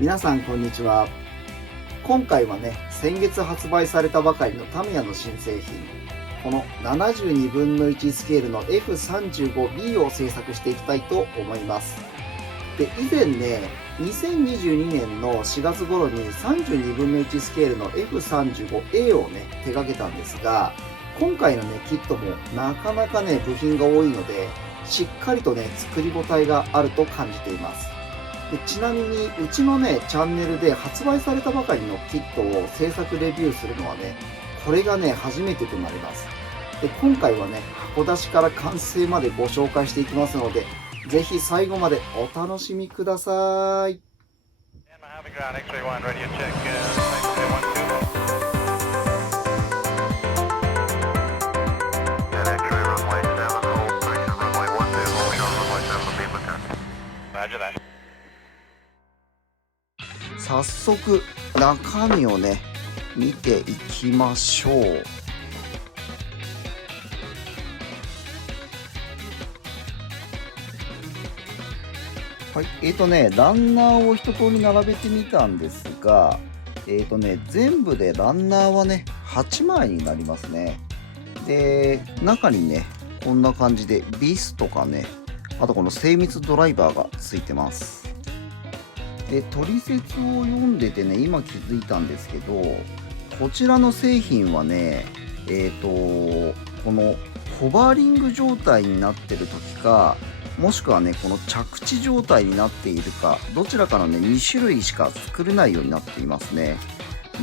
皆さんこんにちは。今回はね、先月発売されたばかりのタミヤの新製品、この72分の1スケールの F35B を製作していきたいと思います。で、以前ね、2022年の4月頃に32分の1スケールの F35A をね、手掛けたんですが、今回のね、キットもなかなかね、部品が多いので、しっかりとね、作り応えがあると感じています。でちなみに、うちのね、チャンネルで発売されたばかりのキットを制作レビューするのはね、これがね、初めてとなります。で今回はね、箱出しから完成までご紹介していきますので、ぜひ最後までお楽しみください。早速中身をね見ていきましょう。はい、ランナーを一通り並べてみたんですが、全部でランナーはね8枚になりますね。で中にねこんな感じでビスとかね、あとこの精密ドライバーがついてます。で取説を読んでてね、今気づいたんですけど、こちらの製品はね、このホバーリング状態になってる時か、もしくはねこの着地状態になっているか、どちらかのね2種類しか作れないようになっていますね。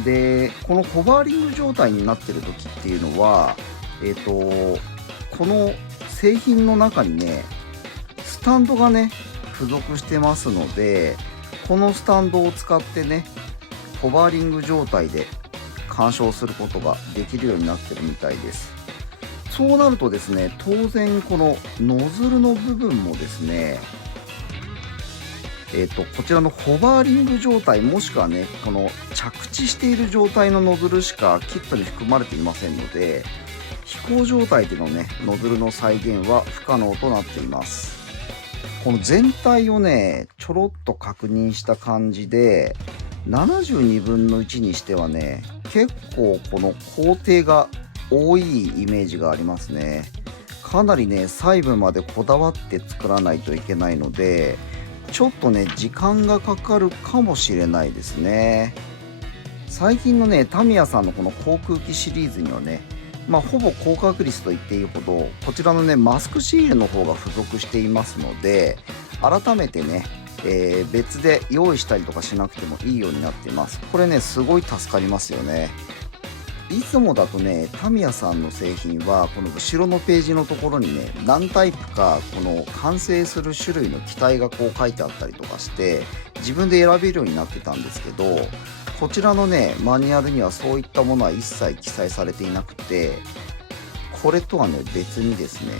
でこのホバーリング状態になってる時っていうのは、この製品の中にねスタンドがね付属してますので、このスタンドを使ってねホバーリング状態で鑑賞することができるようになってるみたいです。そうなるとですね、当然このノズルの部分もですね、こちらのホバーリング状態、もしくはねこの着地している状態のノズルしかキットに含まれていませんので、飛行状態でのねノズルの再現は不可能となっています。この全体をねちょろっと確認した感じで、72分の1にしてはね結構この工程が多いイメージがありますね。かなりね細部までこだわって作らないといけないので、ちょっとね時間がかかるかもしれないですね。最近のねタミヤさんのこの航空機シリーズにはね、ほぼ高確率と言っていいほど、こちらのねマスクシールの方が付属していますので、改めてね、別で用意したりとかしなくてもいいようになっています。これねすごい助かりますよね。いつもだとねタミヤさんの製品はこの後ろのページのところにね何タイプかこの完成する種類の機体がこう書いてあったりとかして、自分で選べるようになってたんですけど、こちらのねマニュアルにはそういったものは一切記載されていなくて、これとはね別にですね、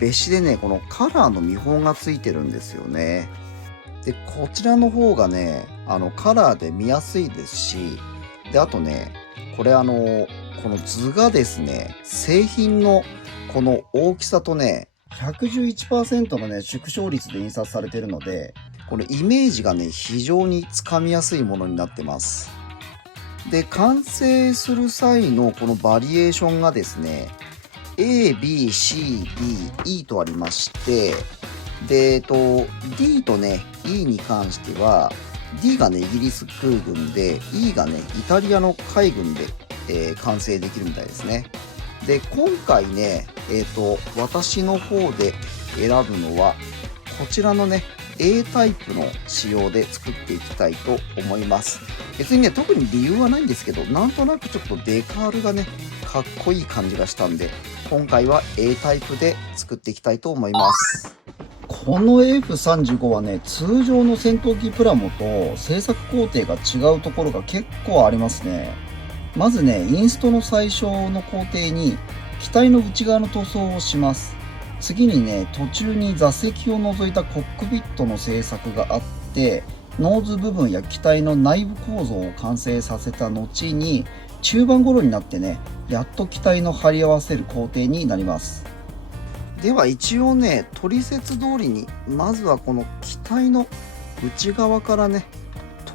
別紙でねこのカラーの見本がついてるんですよね。でこちらの方がねカラーで見やすいですし、であとねこれこの図がですね製品のこの大きさとね 111% のね縮小率で印刷されているので、これイメージがね非常につかみやすいものになってます。で完成する際のこのバリエーションがですね A、B、C、D、E とありまして、でD とね E に関しては D がねイギリス空軍で E がねイタリアの海軍で、完成できるみたいですね。で今回ね私の方で選ぶのはこちらのね A タイプの仕様で作っていきたいと思います。別にね特に理由はないんですけど、なんとなくちょっとデカールがねかっこいい感じがしたんで、今回は A タイプで作っていきたいと思います。この F35 はね通常の戦闘機プラモと製作工程が違うところが結構ありますね。まずねインストの最初の工程に機体の内側の塗装をします。次にね途中に座席を除いたコックピットの製作があって、ノーズ部分や機体の内部構造を完成させた後に、中盤頃になってねやっと機体の貼り合わせる工程になります。では一応ね取説通りにまずはこの機体の内側からね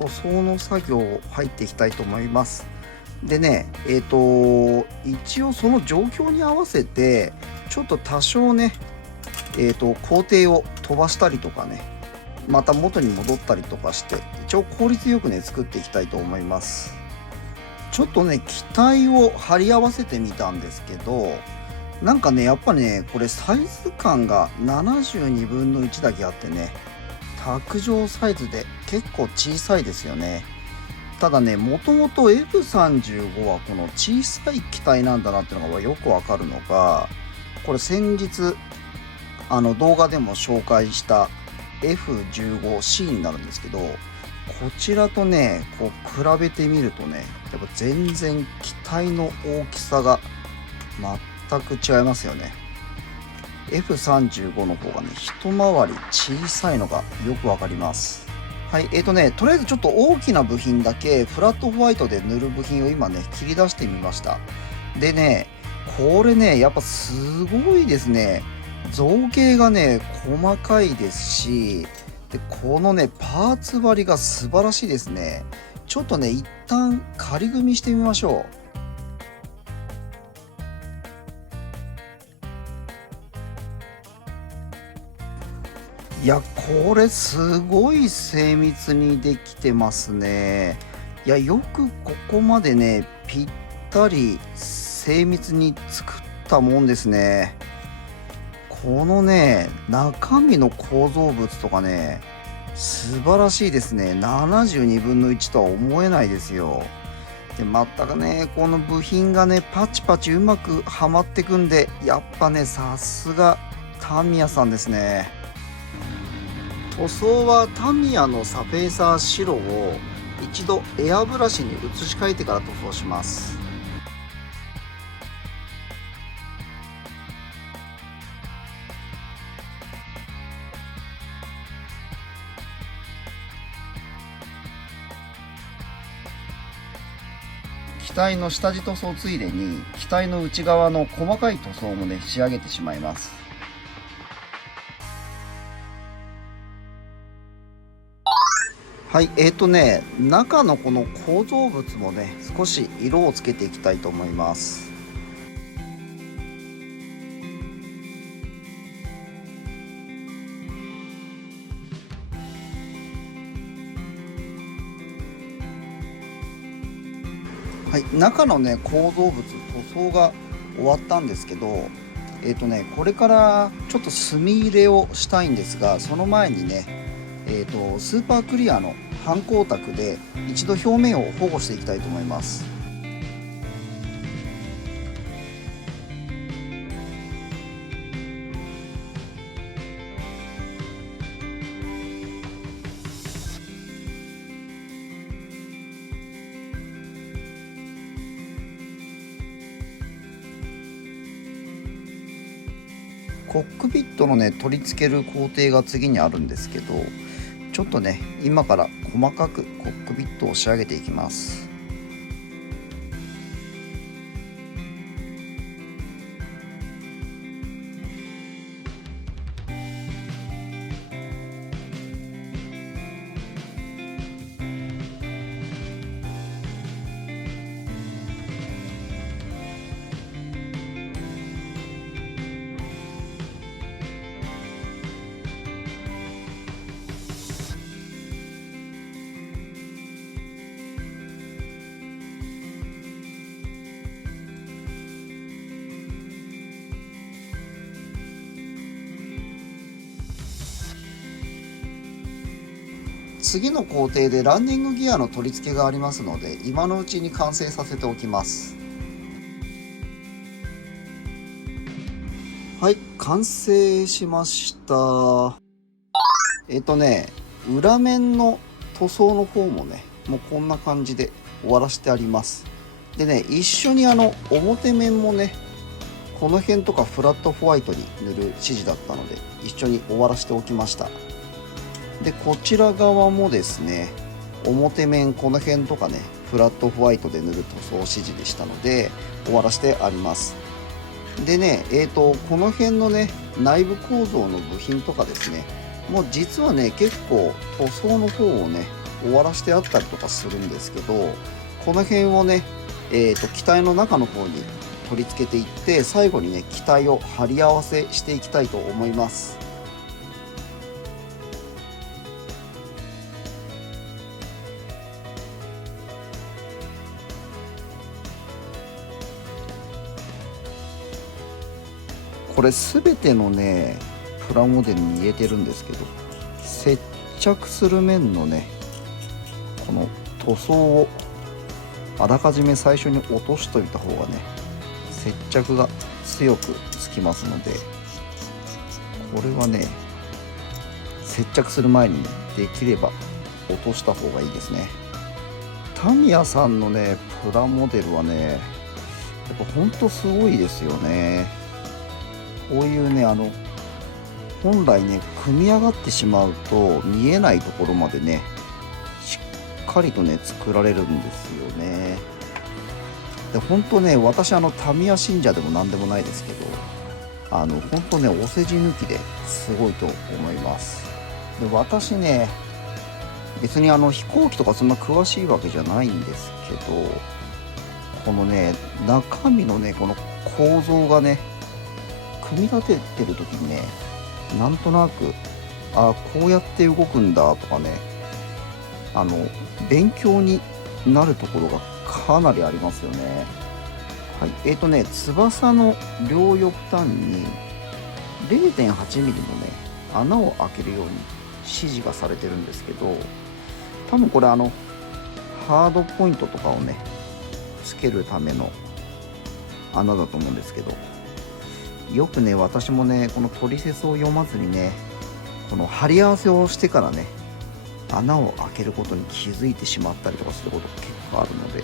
塗装の作業入っていきたいと思います。でね、一応その状況に合わせてちょっと多少ね、工程を飛ばしたりとかね、また元に戻ったりとかして一応効率よくね作っていきたいと思います。ちょっとね機体を貼り合わせてみたんですけど、なんかねやっぱねこれサイズ感が72分の1だけあってね、卓上サイズで結構小さいですよね。ただね、もともと F35 はこの小さい機体なんだなっていうのがよくわかるのが、これ先日動画でも紹介した F15C になるんですけど、こちらとねこう比べてみるとね、やっぱ全然機体の大きさが全く違いますよね。F35 の方がね一回り小さいのがよくわかります。はい、とりあえずちょっと大きな部品だけフラットホワイトで塗る部品を今ね切り出してみました。でね、これねやっぱすごいですね。造形がね細かいですし、でこのねパーツ割りが素晴らしいですね。ちょっとね一旦仮組みしてみましょう。いや、これすごい精密にできてますね。いや、よくここまでね、ぴったり精密に作ったもんですね。このね、中身の構造物とかね、素晴らしいですね。72分の1とは思えないですよ。で、またね、この部品がね、パチパチうまくはまってくんで、やっぱね、さすがタミヤさんですね。塗装はタミヤのサフェイサー白を一度エアブラシに移し替えてから塗装します。機体の下地塗装ついでに機体の内側の細かい塗装もね仕上げてしまいます。はい、中のこの構造物もね少し色をつけていきたいと思います。はい、中のね構造物塗装が終わったんですけど、これからちょっと墨入れをしたいんですが、その前にねスーパークリアの反光沢で一度表面を保護していきたいと思います。コックピットのね取り付ける工程が次にあるんですけど、ちょっとね今から細かくコックピットを仕上げていきます。次の工程でランディングギアの取り付けがありますので、今のうちに完成させておきます。はい、完成しました。裏面の塗装の方もねもうこんな感じで終わらせてあります。でね、一緒に表面もねこの辺とかフラットホワイトに塗る指示だったので一緒に終わらせておきました。でこちら側もですね、表面この辺とかねフラットホワイトで塗る塗装指示でしたので終わらせてあります。でね、この辺のね内部構造の部品とかですね、もう実はね結構塗装の方をね終わらしてあったりとかするんですけど、この辺をね、機体の中の方に取り付けていって、最後にね機体を貼り合わせしていきたいと思います。これ全てのねプラモデルに入れてるんですけど、接着する面のねこの塗装をあらかじめ最初に落としといた方がね接着が強くつきますので、これはね接着する前にねできれば落とした方がいいですね。タミヤさんのねプラモデルはねやっぱほんとすごいですよね。こういうね本来ね組み上がってしまうと見えないところまでねしっかりとね作られるんですよね。で本当ね私タミヤ信者でも何でもないですけど、本当ねお世辞抜きですごいと思います。で私ね別に飛行機とかそんな詳しいわけじゃないんですけど、このね中身のねこの構造がね組み立ててる時にねなんとなくこうやって動くんだとかね勉強になるところがかなりありますよね。はい、翼の両翼端に 0.8 ミリのね穴を開けるように指示がされてるんですけど、多分これハードポイントとかをねつけるための穴だと思うんですけど、よくね私もねこの取説を読まずにねこの貼り合わせをしてからね穴を開けることに気づいてしまったりとかすることが結構あるので、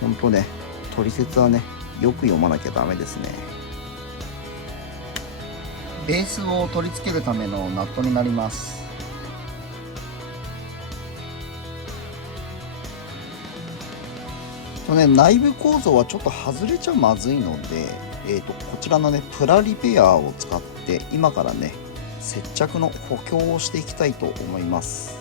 ほんとね取説はねよく読まなきゃダメですね。ベースを取り付けるためのナットになります。内部構造はちょっと外れちゃまずいので、こちらのねプラリペアを使って今からね接着の補強をしていきたいと思います。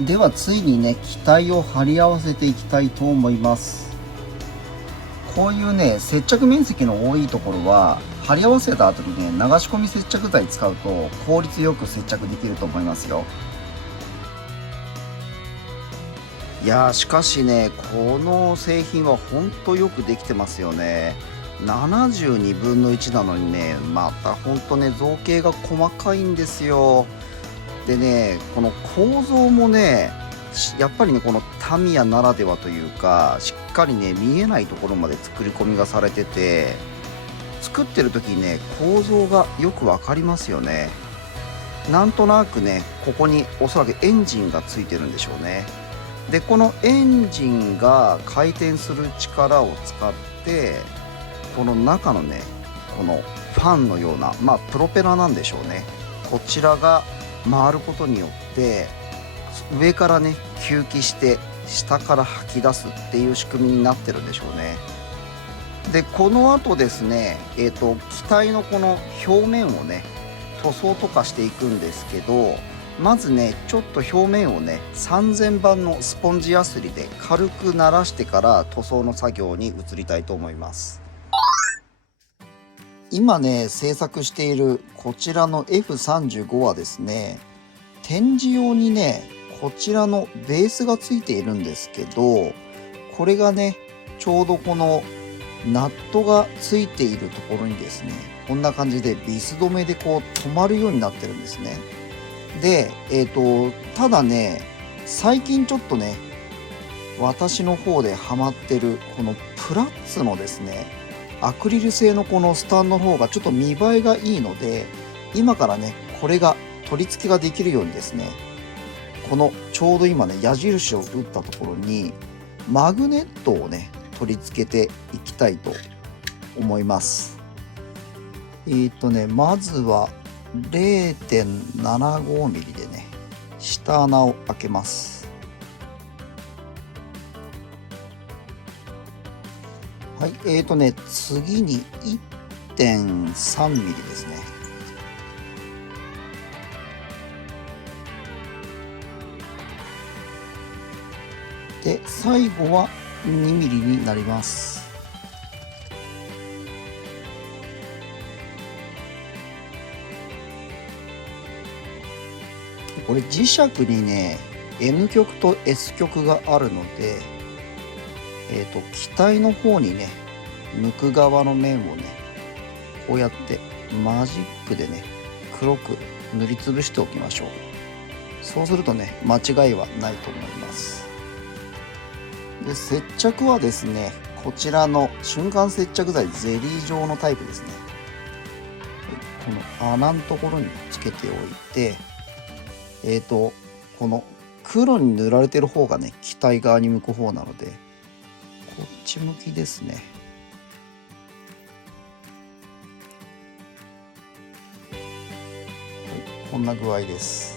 ではついにね機体を貼り合わせていきたいと思います。こういうね接着面積の多いところは貼り合わせた後にね流し込み接着剤使うと効率よく接着できると思いますよ。いやーしかしねこの製品はほんとよくできてますよね。72分の1なのにねまたほんとね造形が細かいんですよ。でねこの構造もねやっぱりねこのタミヤならではというかしっかりね見えないところまで作り込みがされてて、作ってる時にね構造がよくわかりますよね。なんとなくねここにおそらくエンジンがついてるんでしょうね。でこのエンジンが回転する力を使ってこの中のねこのファンのようなプロペラなんでしょうね、こちらが回ることによって上からね吸気して下から吐き出すっていう仕組みになってるんでしょうね。でこの後ですね機体のこの表面をね塗装とかしていくんですけど、まずねちょっと表面をね3000番のスポンジヤスリで軽く慣らしてから塗装の作業に移りたいと思います。今ね製作しているこちらの F35 はですね展示用にねこちらのベースがついているんですけど、これがねちょうどこのナットがついているところにですねこんな感じでビス止めでこう止まるようになってるんですね。でただね最近ちょっとね私の方でハマってるこのプラッツのですねアクリル製のこのスタンドの方がちょっと見栄えがいいので、今からねこれが取り付けができるようにですねこのちょうど今ね矢印を打ったところにマグネットをね取り付けていきたいと思います。まずは 0.75 ミリでね下穴を開けます。はい、次に 1.3 ミリですね。で、最後は2ミリになります。これ磁石にね、N 極と S 極があるので、機体の方にね、向く側の面をね、こうやってマジックでね、黒く塗りつぶしておきましょう。そうするとね、間違いはないと思います。で、接着はですね、こちらの瞬間接着剤ゼリー状のタイプですね。この穴のところにつけておいて、この黒に塗られてる方がね、機体側に向く方なので、こっち向きですね。こんな具合です。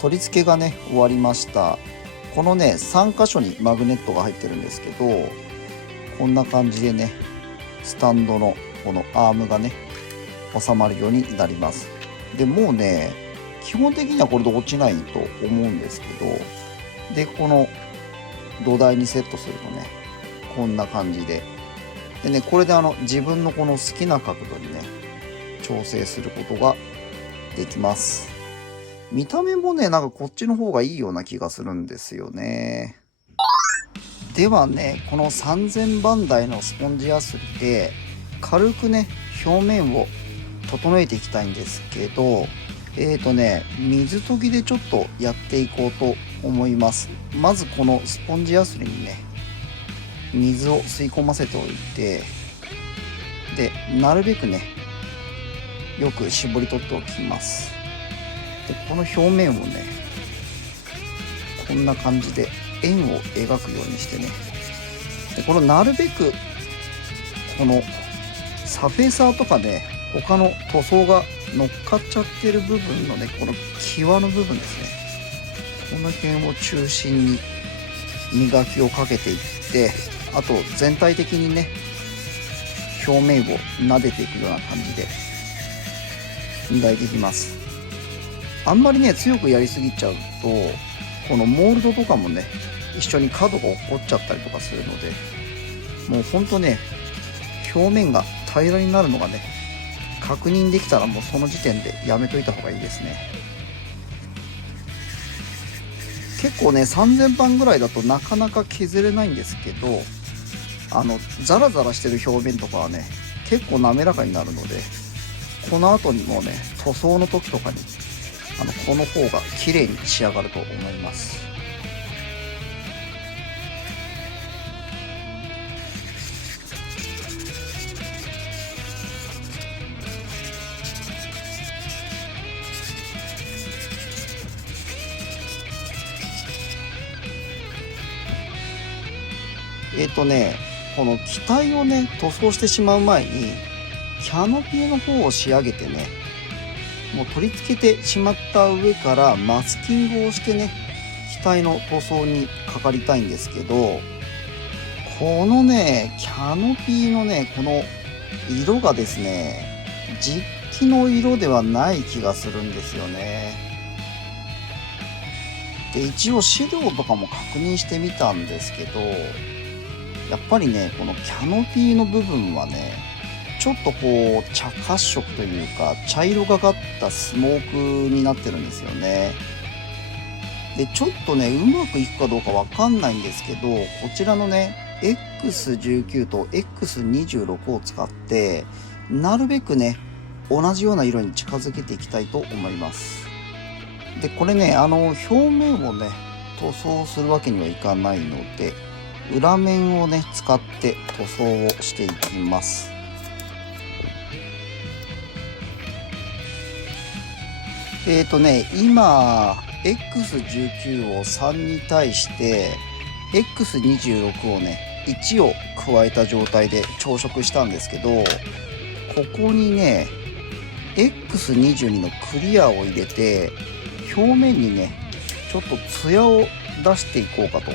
取り付けがね、終わりました。このね、3箇所にマグネットが入ってるんですけど、こんな感じでね、スタンドのこのアームがね、収まるようになります。で、もうね、基本的にはこれで落ちないと思うんですけど、で、この土台にセットするとね、こんな感じで。でね、これで自分のこの好きな角度にね、調整することができます。見た目もね、なんかこっちの方がいいような気がするんですよね。ではね、この3000番台のスポンジヤスリで軽くね、表面を整えていきたいんですけど、水溶きでちょっとやっていこうと思います。まずこのスポンジヤスリにね、水を吸い込ませておいて、で、なるべくね、よく絞り取っておきます。で、この表面をね、こんな感じで円を描くようにしてね、で、このなるべくこのサフェーサーとかね、他の塗装が乗っかっちゃってる部分のね、この際の部分ですね、この辺を中心に磨きをかけていって、あと全体的にね、表面を撫でていくような感じで磨いていきます。あんまりね、強くやりすぎちゃうと、このモールドとかもね、一緒に角が落っこっちゃったりとかするので、もうほんとね、表面が平らになるのがね、確認できたらもうその時点でやめといた方がいいですね。結構ね、3000番ぐらいだとなかなか削れないんですけど、ザラザラしてる表面とかはね、結構滑らかになるので、この後にもね、塗装の時とかにこの方が綺麗に仕上がると思います。この機体をね、塗装してしまう前に、キャノピーの方を仕上げてね、もう取り付けてしまった上からマスキングをしてね、機体の塗装にかかりたいんですけど、このね、キャノピーのね、この色がですね、実機の色ではない気がするんですよね。で、一応資料とかも確認してみたんですけど、やっぱりね、このキャノピーの部分はね、ちょっとこう茶褐色というか茶色がかったスモークになってるんですよね。で、ちょっとね、うまくいくかどうかわかんないんですけど、こちらのね、X19 と X26 を使って、なるべくね、同じような色に近づけていきたいと思います。で、これね、表面をね、塗装するわけにはいかないので、裏面をね、使って塗装をしていきます。今、X19 を3に対して、X26 をね、1を加えた状態で調色したんですけど、ここにね、X22 のクリアを入れて、表面にね、ちょっとツヤを出していこうかと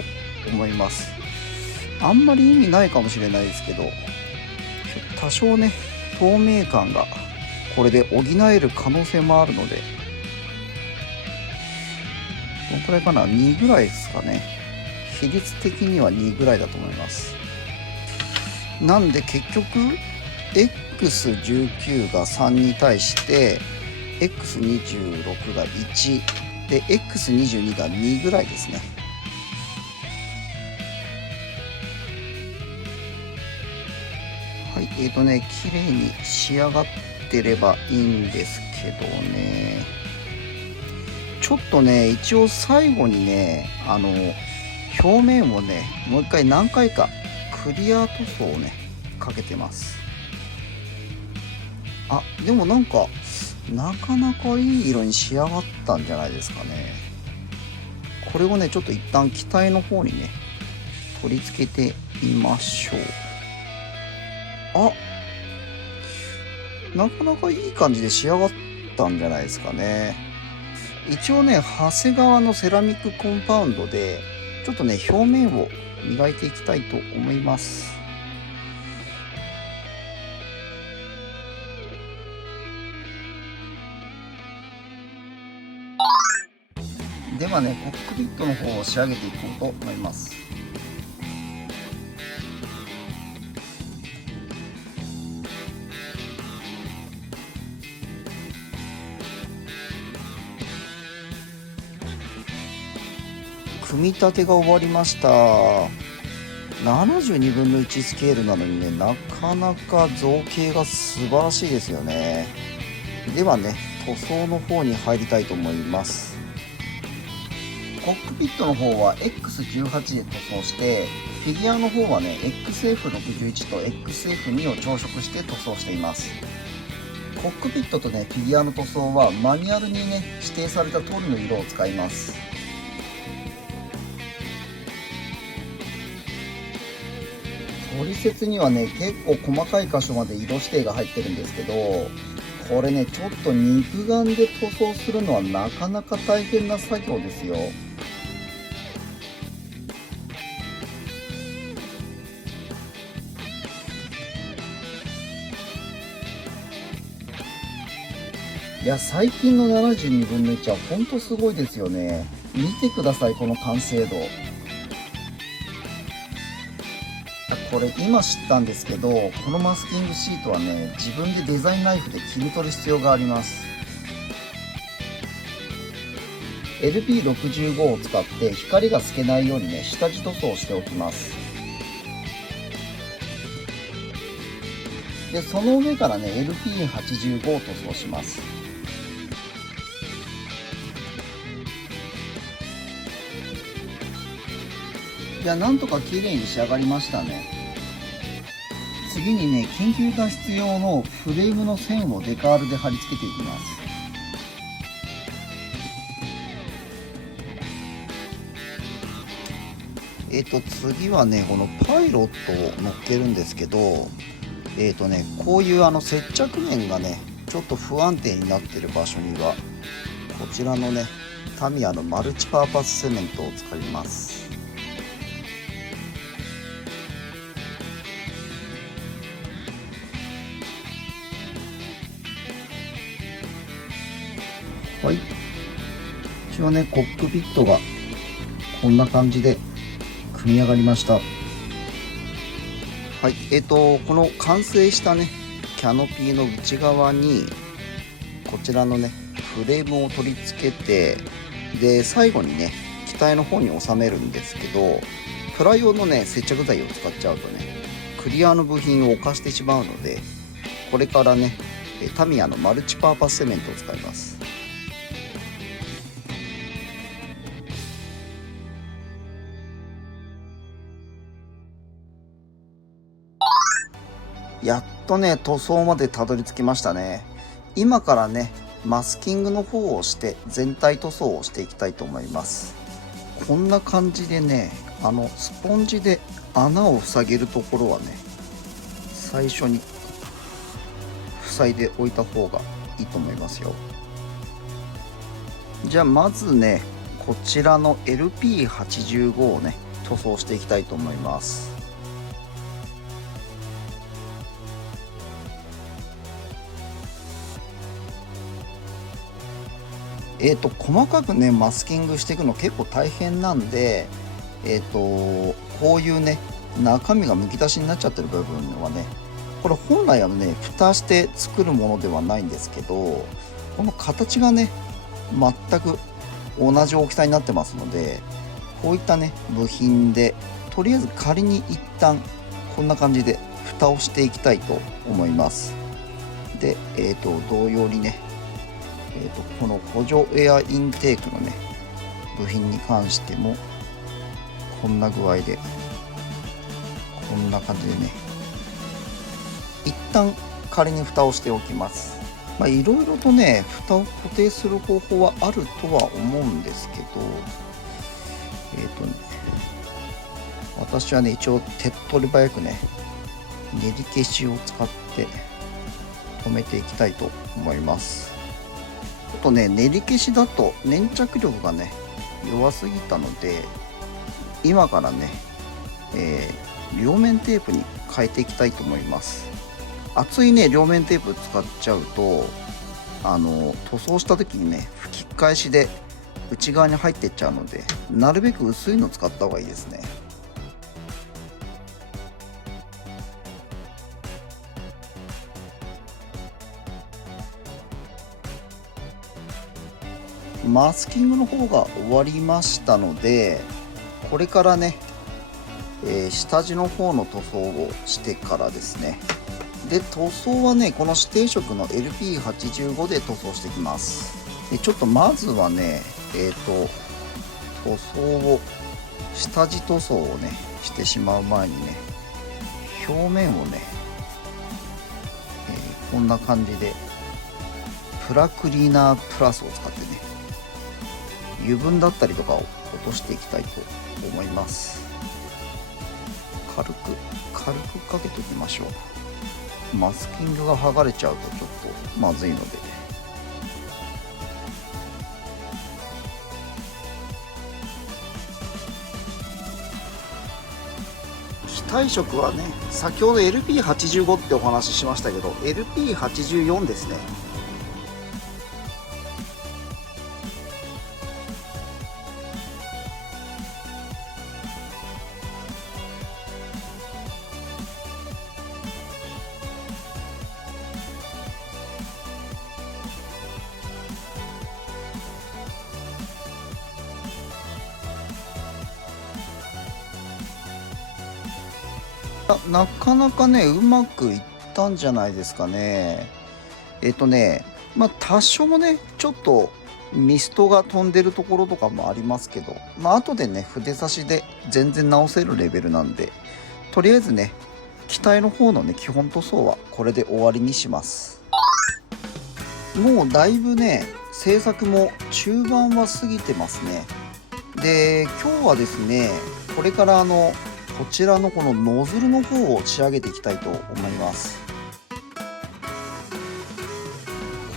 思います。あんまり意味ないかもしれないですけど、多少ね透明感がこれで補える可能性もあるので、どのくらいかな、2ぐらいですかね。比率的には2ぐらいだと思います。なんで結局 X19 が3に対して X26 が1で X22 が2ぐらいですね。はい、綺麗に仕上がってればいいんですけどね。ちょっとね、一応最後にね、表面をね、もう一回何回かクリア塗装をね、かけてます。あ、でもなんか、なかなかいい色に仕上がったんじゃないですかね。これをね、ちょっと一旦機体の方にね、取り付けてみましょう。あ、なかなかいい感じで仕上がったんじゃないですかね。一応ね、長谷川のセラミックコンパウンドで、ちょっとね、表面を磨いていきたいと思います。ではね、コックピットの方を仕上げていこうと思います。組み立てが終わりました。72分の1スケールなのにね、なかなか造形が素晴らしいですよね。ではね、塗装の方に入りたいと思います。コックピットの方は X18 で塗装して、フィギュアの方はね XF61 と XF2 を調色して塗装しています。コックピットとねフィギュアの塗装はマニュアルにね指定された通りの色を使います。取説にはね結構細かい箇所まで色指定が入ってるんですけど、これねちょっと肉眼で塗装するのはなかなか大変な作業ですよ。いや最近の72分の1はほんとすごいですよね。見てくださいこの完成度。これ今知ったんですけど、このマスキングシートはね自分でデザインナイフで切り取る必要があります。 LP65 を使って光が透けないようにね下地塗装をしておきます。でその上からね LP85 を塗装します。いやなんとか綺麗に仕上がりましたね。次にね研究脱出用のフレームの線をデカールで貼り付けていきます。次はねこのパイロットを乗っけるんですけど、こういう接着面がねちょっと不安定になってる場所にはこちらのねタミヤのマルチパーパスセメントを使います。はい、一応ねコックピットがこんな感じで組み上がりました。はい、この完成したねキャノピーの内側にこちらのねフレームを取り付けて、で最後にね機体の方に収めるんですけど、プラ用のね接着剤を使っちゃうとねクリアの部品を犯してしまうので、これからねタミヤのマルチパーパスセメントを使います。やっとね塗装までたどり着きましたね。今からねマスキングの方をして全体塗装をしていきたいと思います。こんな感じでねスポンジで穴を塞げるところはね最初に塞いでおいた方がいいと思いますよ。じゃあまずねこちらの LP85 をね塗装していきたいと思います。細かくねマスキングしていくの結構大変なんで、こういうね中身がむき出しになっちゃってる部分はね、これ本来はね蓋して作るものではないんですけど、この形がね全く同じ大きさになってますので、こういったね部品でとりあえず仮に一旦こんな感じで蓋をしていきたいと思います。で、同様にね、この補助エアインテークのね部品に関してもこんな具合でこんな感じでね一旦仮に蓋をしておきます。いろいろとね蓋を固定する方法はあるとは思うんですけど、私はね一応手っ取り早くね練り消しを使って止めていきたいと思います。ちょっとね練り消しだと粘着力がね弱すぎたので、今からね、両面テープに変えていきたいと思います。厚いね両面テープ使っちゃうと塗装した時にね吹き返しで内側に入っていっちゃうので、なるべく薄いの使った方がいいですね。マスキングの方が終わりましたので、これからね、下地の方の塗装をしてからですね。で塗装はねこの指定色の LP85 で塗装していきます。でちょっとまずはね塗装を下地塗装をねしてしまう前にね表面をね、こんな感じでプラクリーナープラスを使ってね油分だったりとかを落としていきたいと思います。軽くかけておきましょう。マスキングが剥がれちゃうとちょっとまずいので、非対色はね先ほど LP85 ってお話ししましたけど LP84 ですね。なかなかねうまくいったんじゃないですかね。多少ねちょっとミストが飛んでるところとかもありますけど、後でね筆差しで全然直せるレベルなんで、とりあえずね機体の方のね基本塗装はこれで終わりにします。もうだいぶね製作も中盤は過ぎてますね。で今日はですねこれからこちらのこのノズルの方を仕上げていきたいと思います。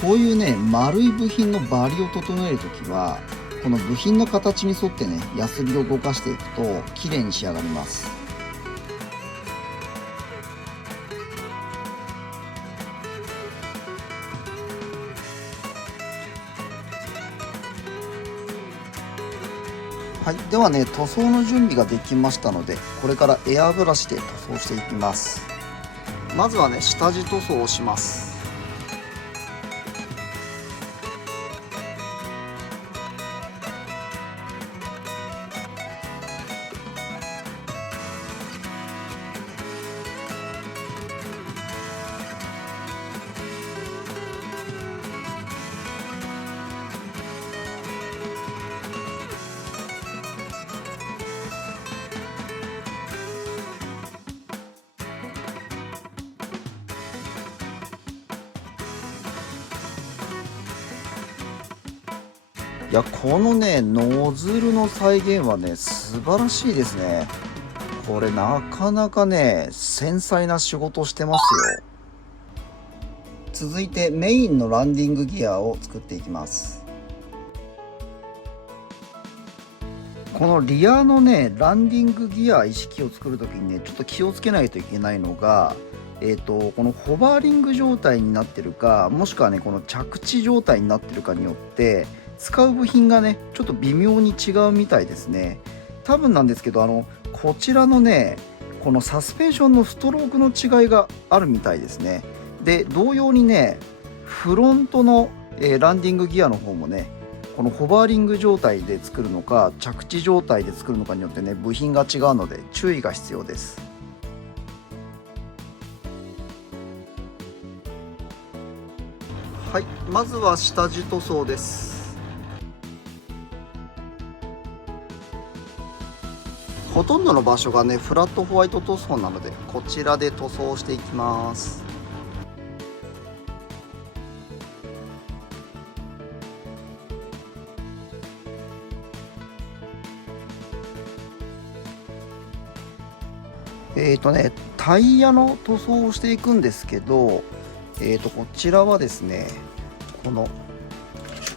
こういうね丸い部品のバリを整えるときはこの部品の形に沿ってねヤスリを動かしていくと綺麗に仕上がります。はい、ではね塗装の準備ができましたので、これからエアブラシで塗装していきます。まずはね下地塗装をします。いやこのねノズルの再現はね素晴らしいですね。これなかなかね繊細な仕事してますよ。続いてメインのランディングギアを作っていきます。このリアのねランディングギア一式を作るときにねちょっと気をつけないといけないのが、このホバーリング状態になってるか、もしくはねこの着地状態になってるかによって使う部品がねちょっと微妙に違うみたいですね。多分なんですけどこちらのねこのサスペンションのストロークの違いがあるみたいですね。で同様にねフロントの、ランディングギアの方もねこのホバーリング状態で作るのか着地状態で作るのかによってね部品が違うので注意が必要です。はい、まずは下地塗装です。ほとんどの場所がねフラットホワイト塗装なのでこちらで塗装していきます。タイヤの塗装をしていくんですけど、こちらはですねこの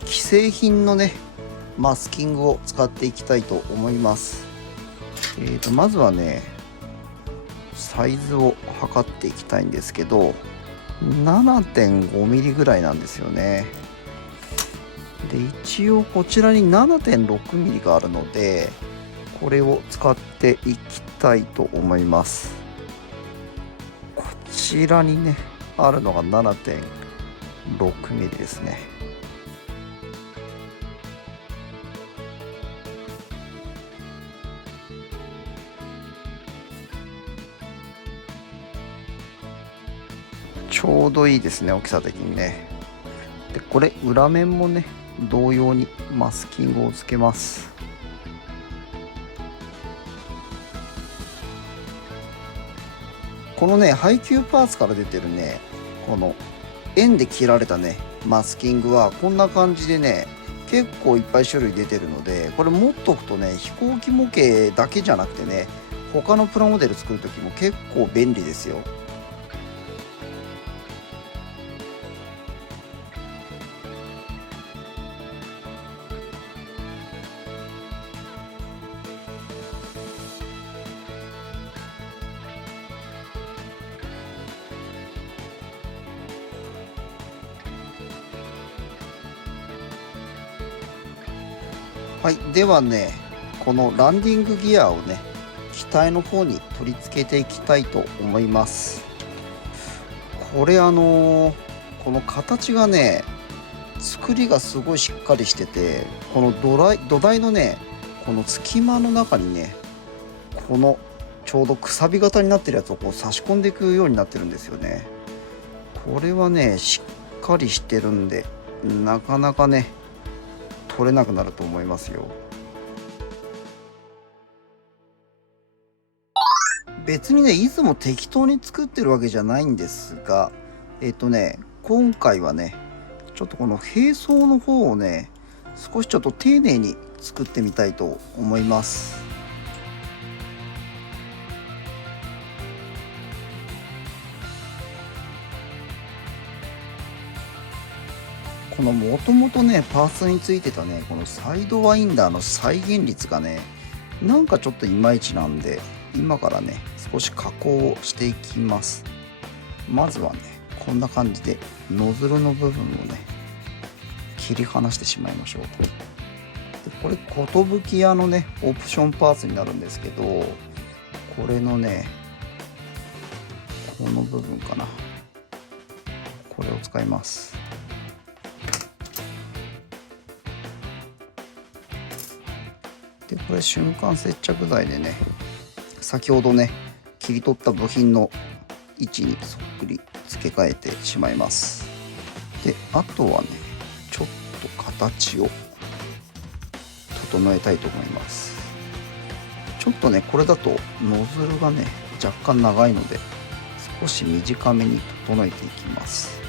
既製品のねマスキングを使っていきたいと思います。まずはねサイズを測っていきたいんですけど 7.5 ミリぐらいなんですよね。で一応こちらに 7.6 ミリがあるのでこれを使っていきたいと思います。こちらにねあるのが 7.6 ミリですね。ちょうどいいですね大きさ的にね。でこれ裏面もね同様にマスキングをつけます。このね配給パーツから出てるねこの円で切られたねマスキングはこんな感じでね結構いっぱい種類出てるので、これ持っとくとね飛行機模型だけじゃなくてね他のプラモデル作る時も結構便利ですよ。はい、ではねこのランディングギアをね機体の方に取り付けていきたいと思います。これこの形がね作りがすごいしっかりしてて、この土台のねこの隙間の中にねこのちょうどくさび型になってるやつをこう差し込んでいくようになってるんですよね。これはねしっかりしてるんでなかなかね取れなくなると思いますよ。別にねいつも適当に作ってるわけじゃないんですが、今回はねちょっとこの並走の方をね少しちょっと丁寧に作ってみたいと思います。このもともとねパーツについてたねこのサイドワインダーの再現率がねなんかちょっといまいちなんで、今からね少し加工をしていきます。まずはねこんな感じでノズルの部分をね切り離してしまいましょう。でこれ寿屋のねオプションパーツになるんですけど、これのねこの部分かな、これを使います。でこれ瞬間接着剤でね先ほどね切り取った部品の位置にそっくり付け替えてしまいます。であとはねちょっと形を整えたいと思います。ちょっとねこれだとノズルがね若干長いので少し短めに整えていきます。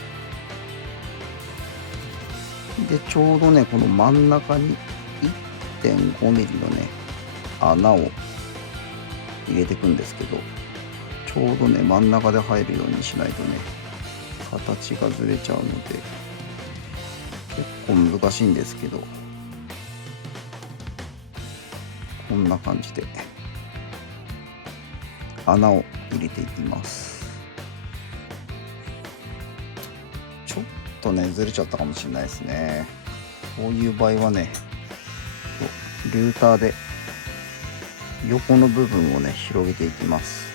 でちょうどねこの真ん中に1.5 ミリのね穴を入れていくんですけど、ちょうどね真ん中で入るようにしないとね形がずれちゃうので結構難しいんですけど、ここんな感じで穴を入れていきます。ちょっとねずれちゃったかもしれないですね。こういう場合はねルーターで横の部分をね広げていきます。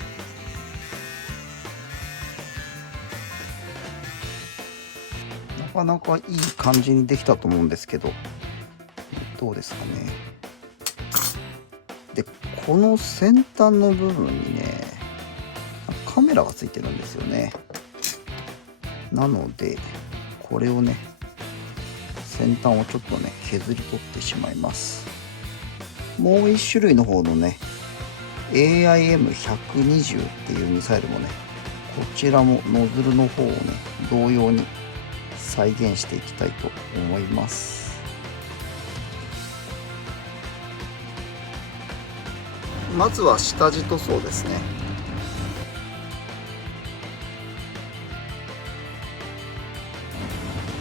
なかなかいい感じにできたと思うんですけど、どうですかね。でこの先端の部分にねカメラがついてるんですよね。なのでこれをね先端をちょっとね削り取ってしまいます。もう一種類の方のね AIM-120 っていうミサイルもねこちらもノズルの方をね同様に再現していきたいと思います。まずは下地塗装ですね。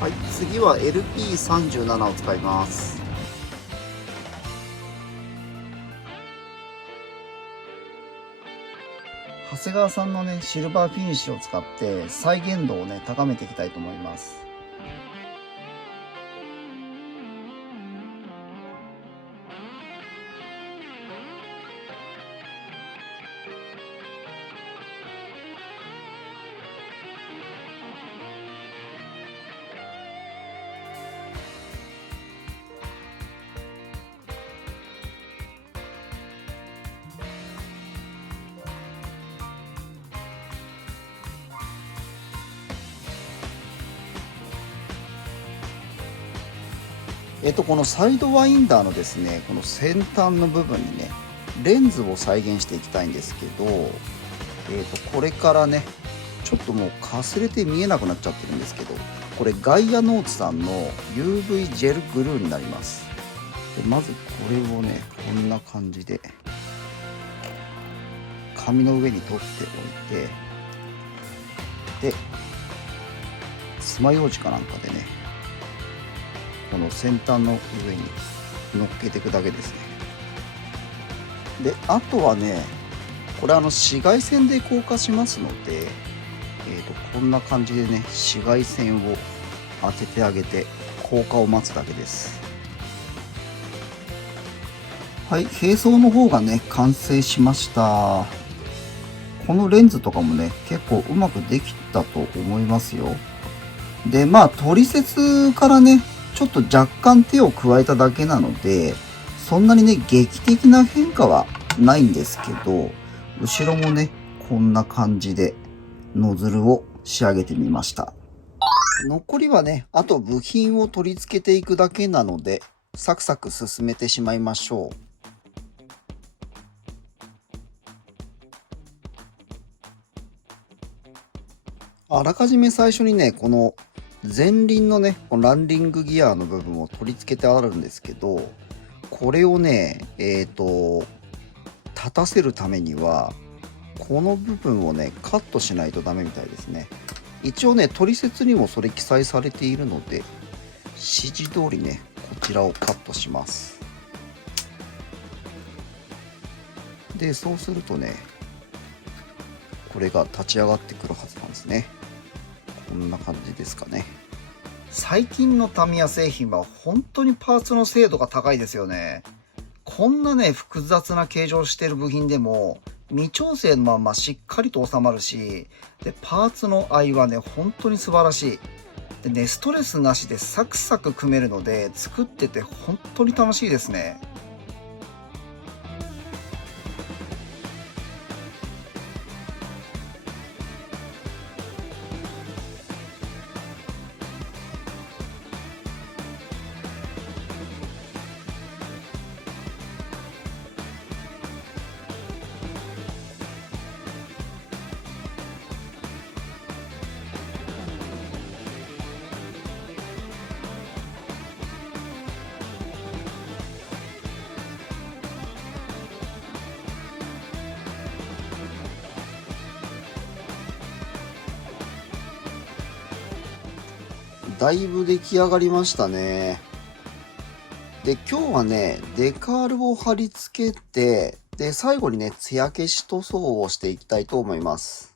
はい、次は LP37 を使います。長谷川さんのねシルバーフィニッシュを使って再現度をね高めていきたいと思います。このサイドワインダーのですねこの先端の部分にねレンズを再現していきたいんですけど、これからねちょっともうかすれて見えなくなっちゃってるんですけど、これガイアノーツさんの UV ジェルグルーになります。でまずこれをねこんな感じで紙の上に取っておいて、で爪楊枝かなんかでねこの先端の上に乗っけていくだけですね。であとはねこれ紫外線で硬化しますので、こんな感じでね紫外線を当ててあげて硬化を待つだけです。はい、並走の方がね完成しました。このレンズとかもね結構うまくできたと思いますよ。でトリセツからねちょっと若干手を加えただけなのでそんなにね劇的な変化はないんですけど、後ろもねこんな感じでノズルを仕上げてみました。残りはねあと部品を取り付けていくだけなのでサクサク進めてしまいましょう。あらかじめ最初にねこの前輪のねこのランディングギアの部分を取り付けてあるんですけど、これをね立たせるためにはこの部分をねカットしないとダメみたいですね。一応ねトリセツにもそれ記載されているので指示通りねこちらをカットします。でそうするとねこれが立ち上がってくるはずなんですね。こんな感じですかね。最近のタミヤ製品は本当にパーツの精度が高いですよね。こんなね複雑な形状してる部品でも微調整のまましっかりと収まるし、でパーツの合いはね本当に素晴らしい。でねストレスなしでサクサク組めるので作ってて本当に楽しいですね。だいぶ出来上がりましたね。で、今日はね、デカールを貼り付けて、で、最後にね、艶消し塗装をしていきたいと思います。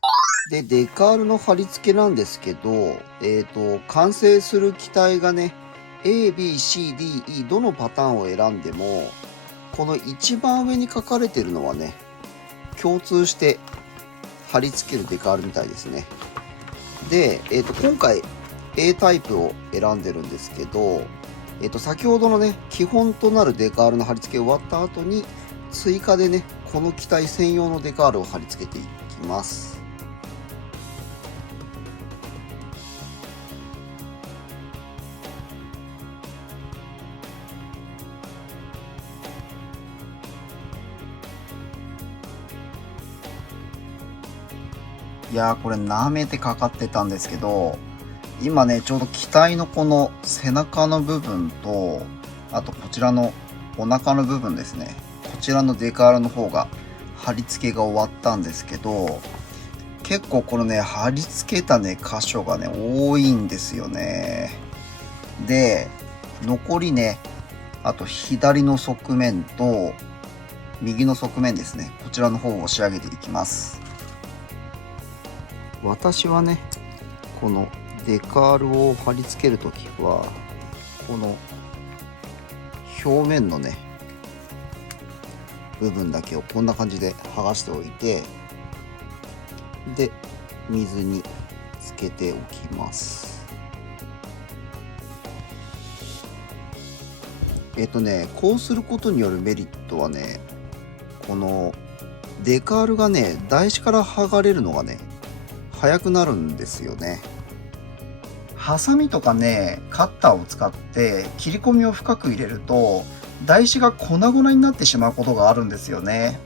で、デカールの貼り付けなんですけど、完成する機体がね、A、B、C、D、E どのパターンを選んでも、この一番上に書かれてるのはね、共通して貼り付けるデカールみたいですね。で、今回 A タイプを選んでるんですけど、先ほどのね、基本となるデカールの貼り付け終わった後に、追加でね、この機体専用のデカールを貼り付けていきます。いやー、これ舐めてかかってたんですけど、今ね、ちょうど機体のこの背中の部分と、あとこちらのお腹の部分ですね。こちらのデカールの方が貼り付けが終わったんですけど、結構このね、貼り付けたね、箇所がね、多いんですよね。で、残りね、あと左の側面と右の側面ですね。こちらの方を仕上げていきます。私はね、このデカールを貼り付けるときは、この表面のね、部分だけをこんな感じで剥がしておいて、で、水につけておきます。こうすることによるメリットはね、このデカールがね、台紙から剥がれるのがね、早くなるんですよね。ハサミとかね、カッターを使って切り込みを深く入れると、台紙が粉々になってしまうことがあるんですよね。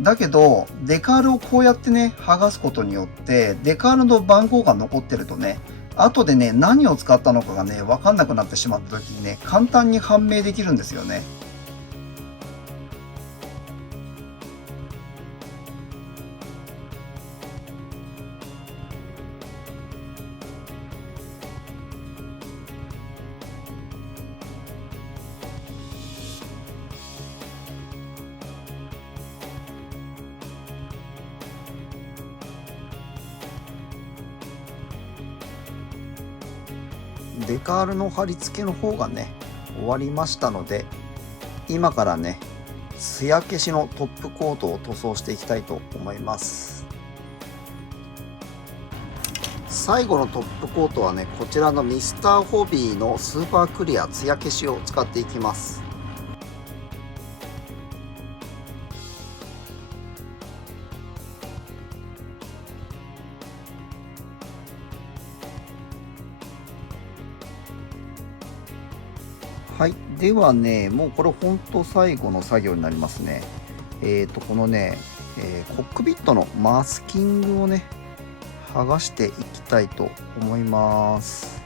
だけど、デカールをこうやってね、剥がすことによって、デカールの番号が残ってるとね、後でね、何を使ったのかがね、わかんなくなってしまった時にね、簡単に判明できるんですよね。デカールの貼り付けの方がね、終わりましたので、今からね、艶消しのトップコートを塗装していきたいと思います。最後のトップコートはね、こちらのミスターホビーのスーパークリア艶消しを使っていきます。はい。ではね、もうこれほんと最後の作業になりますね。このね、コックピットのマスキングをね、剥がしていきたいと思います。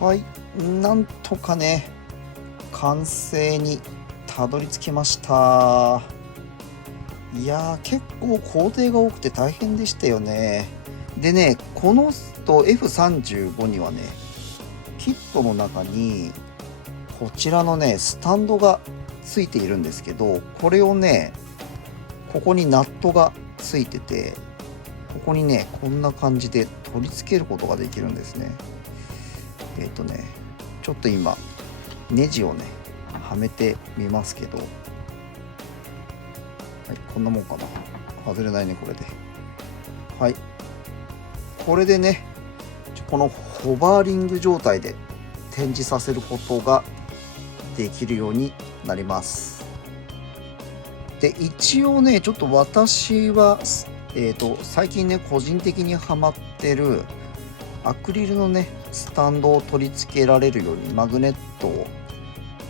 はい。なんとかね、完成にたどり着きました。いやー、結構工程が多くて大変でしたよね。でね、このF35 にはね、キットの中に、こちらのね、スタンドがついているんですけど、これをね、ここにナットがついてて、ここにね、こんな感じで取り付けることができるんですね。ちょっと今、ネジをね、はめてみますけど、はい、こんなもんかな。外れないね、これで。はい。これでね、このホバーリング状態で展示させることができるようになります。で、一応ね、ちょっと私は、最近ね、個人的にハマってるアクリルのね、スタンドを取り付けられるようにマグネットを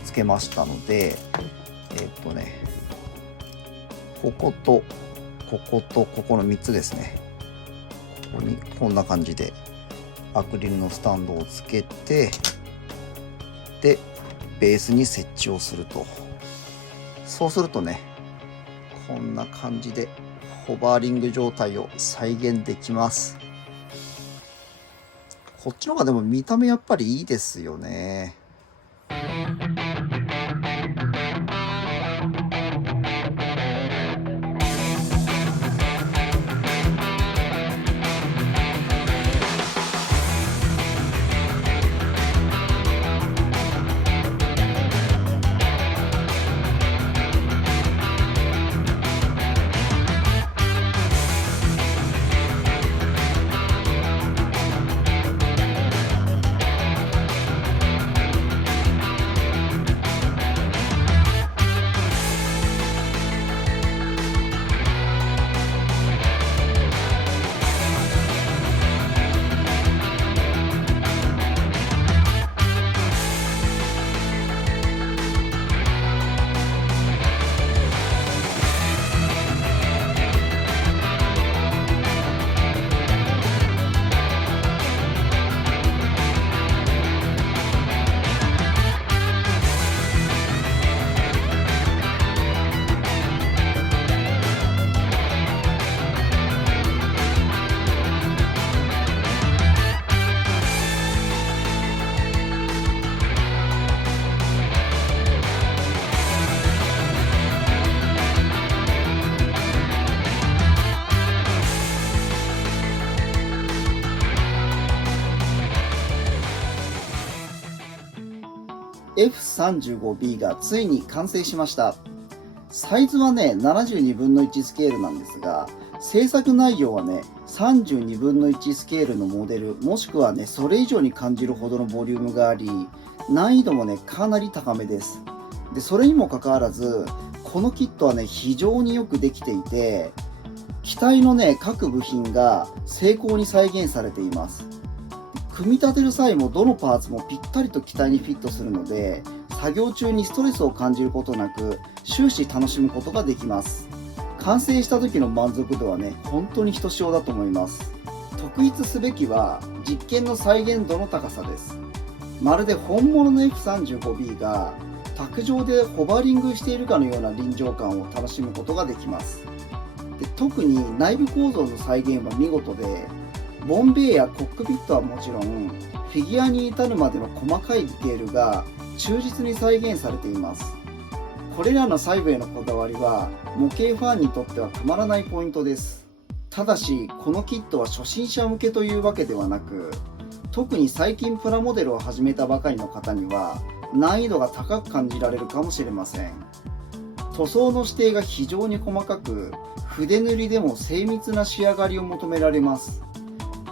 つけましたので、こことこことここの3つですね。ここにこんな感じでアクリルのスタンドをつけて、でベースに設置をすると。そうするとね、こんな感じでホバーリング状態を再現できます。こっちの方がでも見た目やっぱりいいですよね。F35B がついに完成しました。サイズはね、72分の1スケールなんですが、制作内容はね、32分の1スケールのモデル、もしくはね、それ以上に感じるほどのボリュームがあり、難易度もね、かなり高めです。で、それにもかかわらず、このキットはね、非常によくできていて、機体のね、各部品が精巧に再現されています。組み立てる際もどのパーツもぴったりと機体にフィットするので、作業中にストレスを感じることなく終始楽しむことができます。完成した時の満足度はね、本当にひとしおだと思います。特筆すべきは実験の再現度の高さです。まるで本物の F35B が卓上でホバーリングしているかのような臨場感を楽しむことができます。で、特に内部構造の再現は見事で、ボンベイやコックピットはもちろん、フィギュアに至るまでの細かいディテールが忠実に再現されています。これらの細部へのこだわりは模型ファンにとってはたまらないポイントです。ただし、このキットは初心者向けというわけではなく、特に最近プラモデルを始めたばかりの方には難易度が高く感じられるかもしれません。塗装の指定が非常に細かく、筆塗りでも精密な仕上がりを求められます。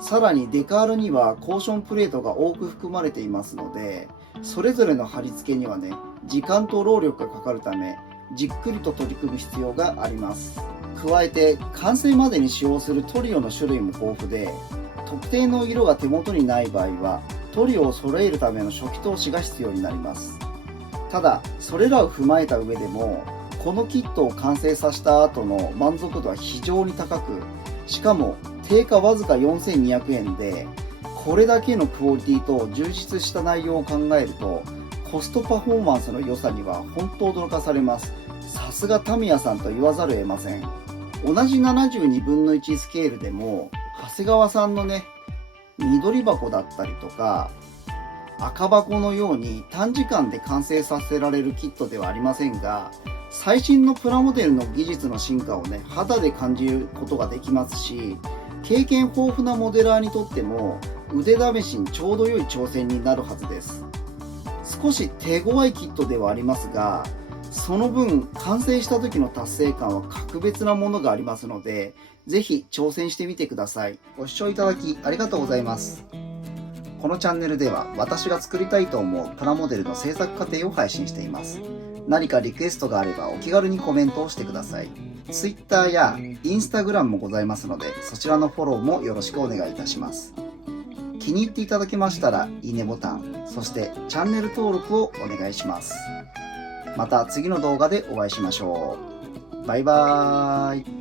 さらにデカールにはコーションプレートが多く含まれていますので、それぞれの貼り付けにはね、時間と労力がかかるため、じっくりと取り組む必要があります。加えて、完成までに使用する塗料の種類も豊富で、特定の色が手元にない場合は、塗料を揃えるための初期投資が必要になります。ただ、それらを踏まえた上でも、このキットを完成させた後の満足度は非常に高く、しかも定価わずか4200円で、これだけのクオリティと充実した内容を考えると、コストパフォーマンスの良さには本当驚かされます。さすがタミヤさんと言わざるを得ません。同じ72分の1スケールでも、長谷川さんのね、緑箱だったりとか、赤箱のように短時間で完成させられるキットではありませんが、最新のプラモデルの技術の進化をね、肌で感じることができますし、経験豊富なモデラーにとっても腕試しにちょうど良い挑戦になるはずです。少し手強いキットではありますが、その分完成した時の達成感は格別なものがありますので、ぜひ挑戦してみてください。ご視聴いただきありがとうございます。このチャンネルでは私が作りたいと思うプラモデルの制作過程を配信しています。何かリクエストがあればお気軽にコメントをしてください。Twitter や Instagram もございますので、そちらのフォローもよろしくお願いいたします。気に入っていただけましたらいいねボタン、そしてチャンネル登録をお願いします。また次の動画でお会いしましょう。バイバーイ。